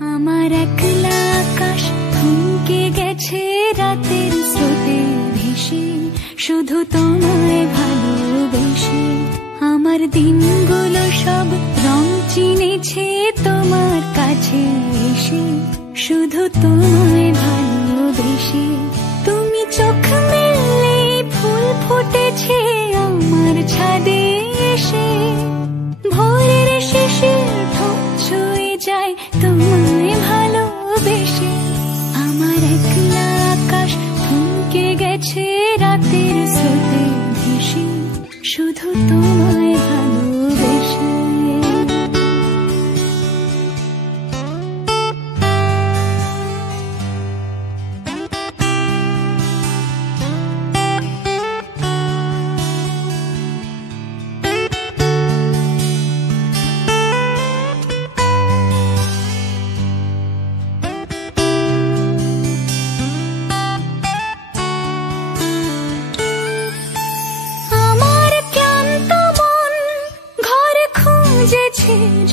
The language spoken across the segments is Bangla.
আমার একলা আকাশ থমকে গেছে রাতের স্রোতে ভেসে, শুধু তোমায় ভালোবেসে। আমার দিনগুলো সব রং চিনেছে তোমার কাছে এসে, শুধু তোমায় ভালোবেসে। তুমি চোখ মেললে ফুল ফুটেছে আমার ছাদে এসে, ভোরের শেষের ঠোঁট ছুঁয়ে যায় তোমায় ভালোবেসে। আমার একলা আকাশ থমকে গেছে রাতের স্রোতে ভেসে, শুধু তোমায় ভালোবেসে।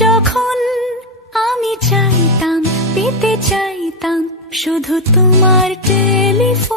যখন আমি চাইতাম, পেতে চাইতাম শুধু তোমার টেলিফোন।